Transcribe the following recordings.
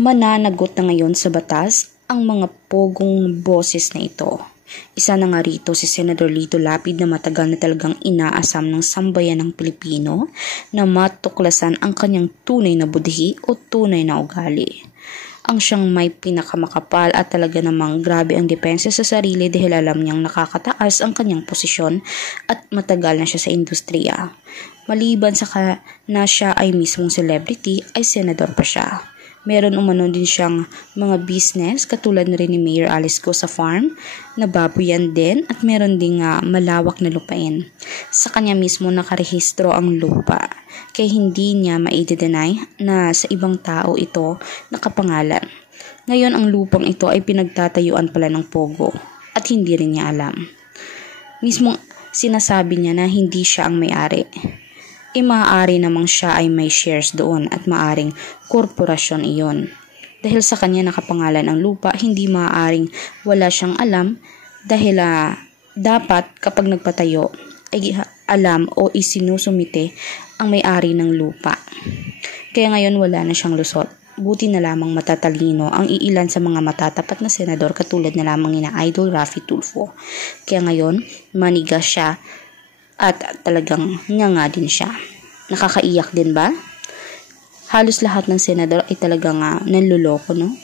Mananagot na ngayon sa batas ang mga pogong boses na ito. Isa na nga rito si Senador Lito Lapid na matagal na talagang inaasam ng sambayan ng Pilipino na matuklasan ang kanyang tunay na budhi o tunay na ugali. Ang siyang may pinakamakapal at talaga namang grabe ang depensa sa sarili dahil alam niyang nakakataas ang kanyang posisyon at matagal na siya sa industriya. Maliban sa na siya ay mismong celebrity ay senador pa siya. Meron umano din siyang mga business katulad na rin ni Mayor Alice Go sa farm na baboyan din at meron ding malawak na lupain. Sa kanya mismo nakarehistro ang lupa kaya hindi niya ma-deny na sa ibang tao ito nakapangalan. Ngayon ang lupang ito ay pinagtatayuan pala ng Pogo at hindi rin niya alam. Mismong sinasabi niya na hindi siya ang may-ari. Maaari namang siya ay may shares doon at maaring korporasyon iyon. Dahil sa kanya nakapangalan ang lupa, hindi maaaring wala siyang alam dahil dapat kapag nagpatayo ay alam o isinusumite ang may-ari ng lupa. Kaya ngayon wala na siyang lusot. Buti na lamang matatalino ang iilan sa mga matatapat na senador katulad na lamang ni Idol Raffy Tulfo. Kaya ngayon manigas siya at talagang nga din siya. Nakakaiyak din ba? Halos lahat ng senador ay talagang nanluloko, no?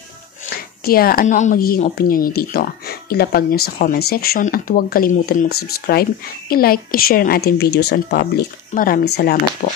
Kaya ano ang magiging opinion niyo dito? Ilapag niyo sa comment section at huwag kalimutan mag-subscribe, i-like, i-share ang ating videos on public. Maraming salamat po.